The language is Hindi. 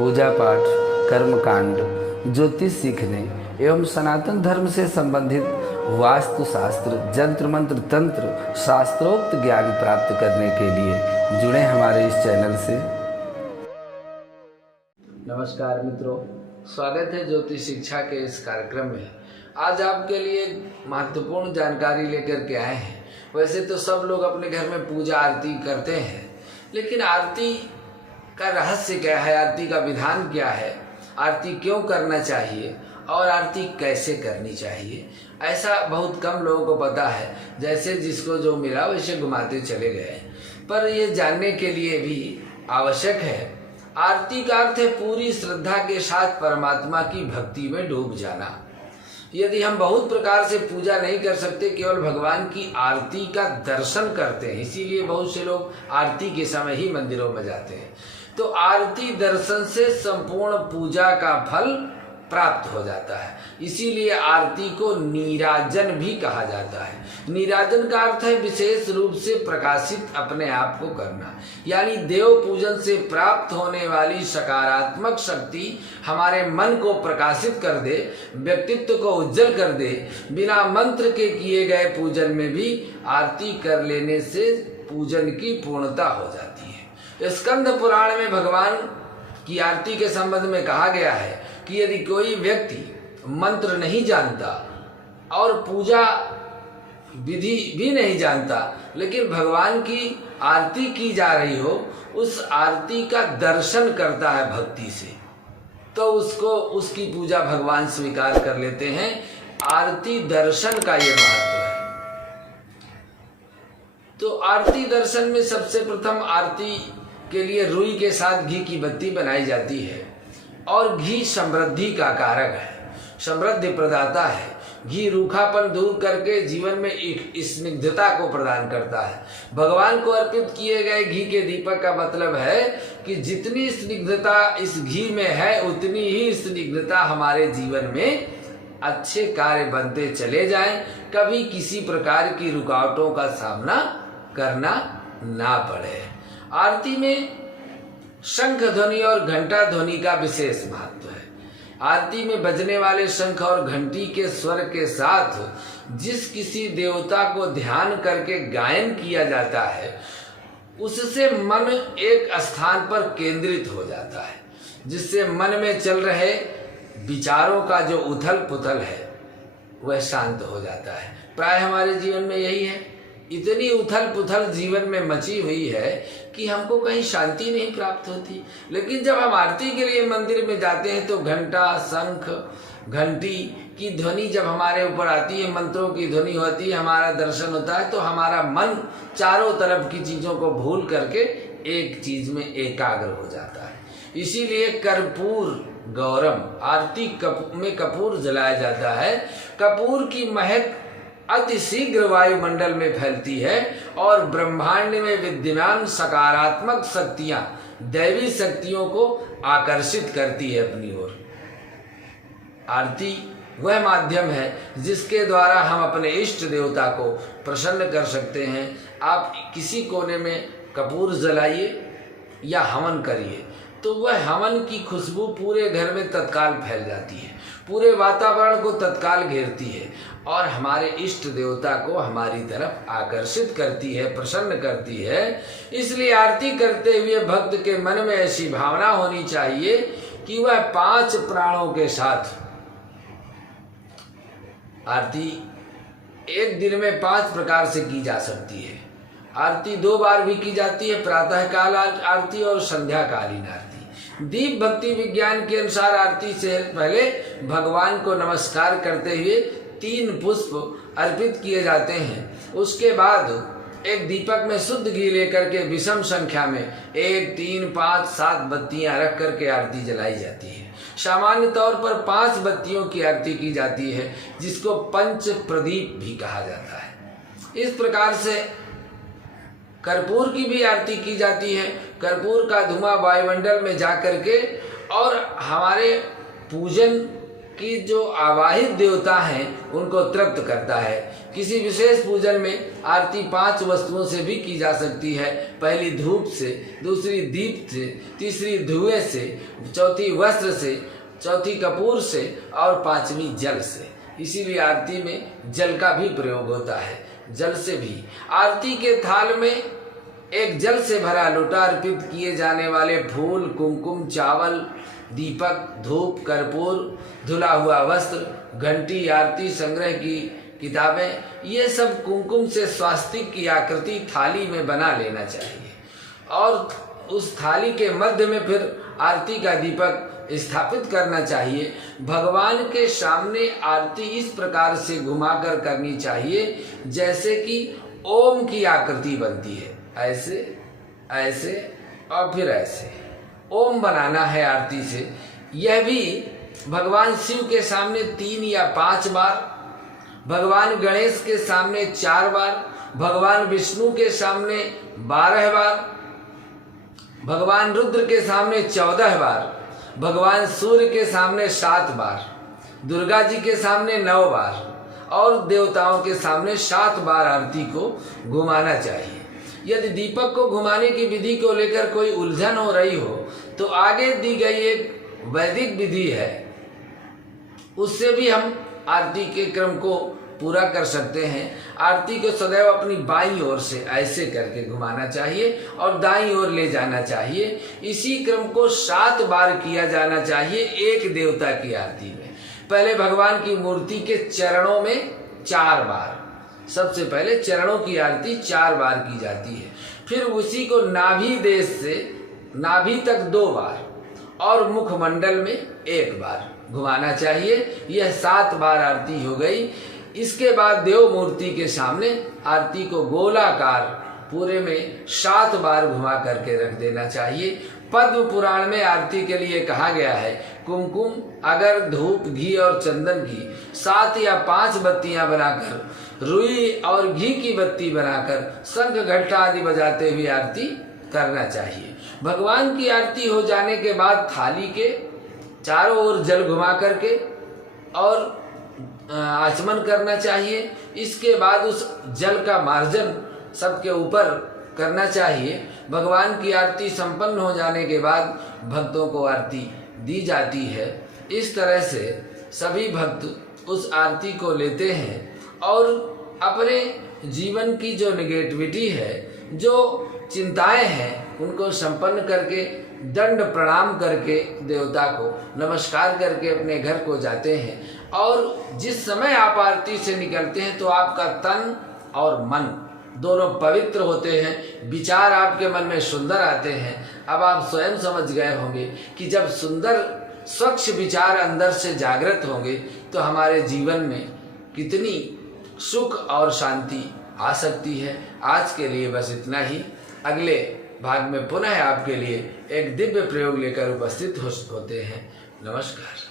पूजा पाठ, कर्मकांड, ज्योतिष सीखने एवं सनातन धर्म से संबंधित वास्तु शास्त्र, जंत्र मंत्र, तंत्र, शास्त्रोक्त ज्ञान प्राप्त करने के लिए जुड़े हमारे इस चैनल से। नमस्कार मित्रों, स्वागत है ज्योतिष शिक्षा के इस कार्यक्रम में। आज आपके लिए महत्वपूर्ण जानकारी लेकर के आए हैं। वैसे तो सब लोग अपने घर में पूजा आरती करते हैं, लेकिन आरती का रहस्य क्या है, आरती का विधान क्या है, आरती क्यों करना चाहिए और आरती कैसे करनी चाहिए, ऐसा बहुत कम लोगों को पता है। जैसे जिसको जो मिला वैसे घुमाते चले गए। पर ये जानने के लिए भी आवश्यक है। आरती का अर्थ है पूरी श्रद्धा के साथ परमात्मा की भक्ति में डूब जाना। यदि हम बहुत प्रकार से पूजा नहीं कर सकते, केवल भगवान की आरती का दर्शन करते हैं, इसीलिए बहुत से लोग आरती के समय ही मंदिरों में जाते हैं। तो आरती दर्शन से संपूर्ण पूजा का फल प्राप्त हो जाता है। इसीलिए आरती को नीराजन भी कहा जाता है। नीराजन का अर्थ है विशेष रूप से प्रकाशित अपने आप को करना, यानी देव पूजन से प्राप्त होने वाली सकारात्मक शक्ति हमारे मन को प्रकाशित कर दे, व्यक्तित्व को उज्जवल कर दे। बिना मंत्र के किए गए पूजन में भी आरती कर लेने से पूजन की पूर्णता हो जाती है। स्कंद पुराण में भगवान की आरती के संबंध में कहा गया है कि यदि कोई व्यक्ति मंत्र नहीं जानता और पूजा विधि भी नहीं जानता, लेकिन भगवान की आरती की जा रही हो, उस आरती का दर्शन करता है भक्ति से, तो उसको उसकी पूजा भगवान स्वीकार कर लेते हैं। आरती दर्शन का ये महत्व है। तो आरती दर्शन में सबसे प्रथम आरती के लिए रुई के साथ घी की बत्ती बनाई जाती है। और घी समृद्धि का कारक है, समृद्धि प्रदाता है। घी रूखापन दूर करके जीवन में एक स्निग्धता को प्रदान करता है। भगवान को अर्पित किए गए घी के दीपक का मतलब है कि जितनी स्निग्धता इस घी में है, उतनी ही स्निग्धता हमारे जीवन में अच्छे कार्य बनते चले जाएं, कभी किसी प्रकार की रुकावटों का सामना करना ना पड़े। आरती में शंख ध्वनि और घंटा ध्वनि का विशेष महत्व है। आरती में बजने वाले शंख और घंटी के स्वर के साथ जिस किसी देवता को ध्यान करके गायन किया जाता है, उससे मन एक स्थान पर केंद्रित हो जाता है, जिससे मन में चल रहे विचारों का जो उथल पुथल है वह शांत हो जाता है। प्राय हमारे जीवन में यही है, इतनी उथल पुथल जीवन में मची हुई है कि हमको कहीं शांति नहीं प्राप्त होती। लेकिन जब हम आरती के लिए मंदिर में जाते हैं तो घंटा, शंख, घंटी की ध्वनि जब हमारे ऊपर आती है, मंत्रों की ध्वनि होती है, हमारा दर्शन होता है, तो हमारा मन चारों तरफ की चीज़ों को भूल करके एक चीज़ में एकाग्र हो जाता है। इसीलिए कर्पूर गौरम, आरती में कपूर जलाया जाता है। कपूर की महक अति शीघ्र वायुमंडल में फैलती है और ब्रह्मांड में विद्यमान सकारात्मक शक्तियां, दैवी शक्तियों को आकर्षित करती है अपनी ओर। आरती वह माध्यम है जिसके द्वारा हम अपने इष्ट देवता को प्रसन्न कर सकते हैं। आप किसी कोने में कपूर जलाइए या हवन करिए, तो वह हवन की खुशबू पूरे घर में तत्काल फैल जाती है, पूरे वातावरण को तत्काल घेरती है और हमारे इष्ट देवता को हमारी तरफ आकर्षित करती है, प्रसन्न करती है। इसलिए आरती करते हुए भक्त के मन में ऐसी भावना होनी चाहिए कि वह 5 प्राणों के साथ आरती एक दिन में 5 प्रकार से की जा सकती है। आरती 2 बार भी की जाती है, प्रातः काल आरती और संध्या कालीन आरती। दीप भक्ति विज्ञान के अनुसार आरती से पहले भगवान को नमस्कार करते हुए 3 पुष्प अर्पित किए जाते हैं। उसके बाद एक दीपक में शुद्ध घी लेकर के विषम संख्या में 1, 3, 5, 7 बत्तियां रख करके आरती जलाई जाती है। सामान्य तौर पर 5 बत्तियों की आरती की जाती है, जिसको पंच प्रदीप भी कहा जाता है। इस प्रकार से कर्पूर की भी आरती की जाती है। कर्पूर का धुआं वायुमंडल में जा करके और हमारे पूजन कि जो आवाहित देवता हैं उनको तृप्त करता है। किसी विशेष पूजन में आरती 5 वस्तुओं से भी की जा सकती है। पहली धूप से, दूसरी दीप से, तीसरी धुएं से, चौथी वस्त्र से, चौथी कपूर से और 5वीं जल से। इसीलिए आरती में जल का भी प्रयोग होता है। जल से भी आरती के थाल में एक जल से भरा लोटा, अर्पित किए जाने वाले फूल, कुमकुम, चावल, दीपक, धूप, कर्पूर, धुला हुआ वस्त्र, घंटी, आरती संग्रह की किताबें, ये सब कुमकुम से स्वास्तिक की आकृति थाली में बना लेना चाहिए और उस थाली के मध्य में फिर आरती का दीपक स्थापित करना चाहिए। भगवान के सामने आरती इस प्रकार से घुमाकर करनी चाहिए जैसे कि ओम की आकृति बनती है। ऐसे, ऐसे और फिर ऐसे ओम बनाना है आरती से। यह भी भगवान शिव के सामने 3 या 5 बार, भगवान गणेश के सामने 4 बार, भगवान विष्णु के सामने 12 बार, भगवान रुद्र के सामने 14 बार, भगवान सूर्य के सामने 7 बार, दुर्गा जी के सामने 9 बार और देवताओं के सामने 7 बार आरती को घुमाना चाहिए। यदि दीपक को घुमाने की विधि को लेकर कोई उलझन हो रही हो तो आगे दी गई एक वैदिक विधि है, उससे भी हम आरती के क्रम को पूरा कर सकते हैं। आरती को सदैव अपनी बाईं ओर से ऐसे करके घुमाना चाहिए और दाईं ओर ले जाना चाहिए। इसी क्रम को 7 बार किया जाना चाहिए एक देवता की आरती में। पहले भगवान की मूर्ति के चरणों में 4 बार, सबसे पहले चरणों की आरती 4 बार की जाती है। फिर उसी को नाभि देश से नाभि तक 2 बार और मुखमंडल में 1 बार घुमाना चाहिए। यह 7 बार आरती हो गई। इसके बाद देव मूर्ति के सामने आरती को गोलाकार पूरे में 7 बार घुमा करके रख देना चाहिए। पद्म पुराण में आरती के लिए कहा गया है, कुमकुम, अगर, धूप, घी और चंदन की 7 या 5 बत्तियां बनाकर, रुई और घी की बत्ती बनाकर, शंख, घंटा आदि बजाते हुए आरती करना चाहिए। भगवान की आरती हो जाने के बाद थाली के चारों ओर जल घुमा करके और आचमन करना चाहिए। इसके बाद उस जल का मार्जन सबके ऊपर करना चाहिए। भगवान की आरती संपन्न हो जाने के बाद भक्तों को आरती दी जाती है। इस तरह से सभी भक्त उस आरती को लेते हैं और अपने जीवन की जो नेगेटिविटी है, जो चिंताएं हैं, उनको संपन्न करके दंड प्रणाम करके देवता को नमस्कार करके अपने घर को जाते हैं। और जिस समय आप आरती से निकलते हैं तो आपका तन और मन दोनों पवित्र होते हैं, विचार आपके मन में सुंदर आते हैं। अब आप स्वयं समझ गए होंगे कि जब सुंदर स्वच्छ विचार अंदर से जागृत होंगे तो हमारे जीवन में कितनी सुख और शांति आ सकती है। आज के लिए बस इतना ही। अगले भाग में पुनः आपके लिए एक दिव्य प्रयोग लेकर उपस्थित होते हैं। नमस्कार।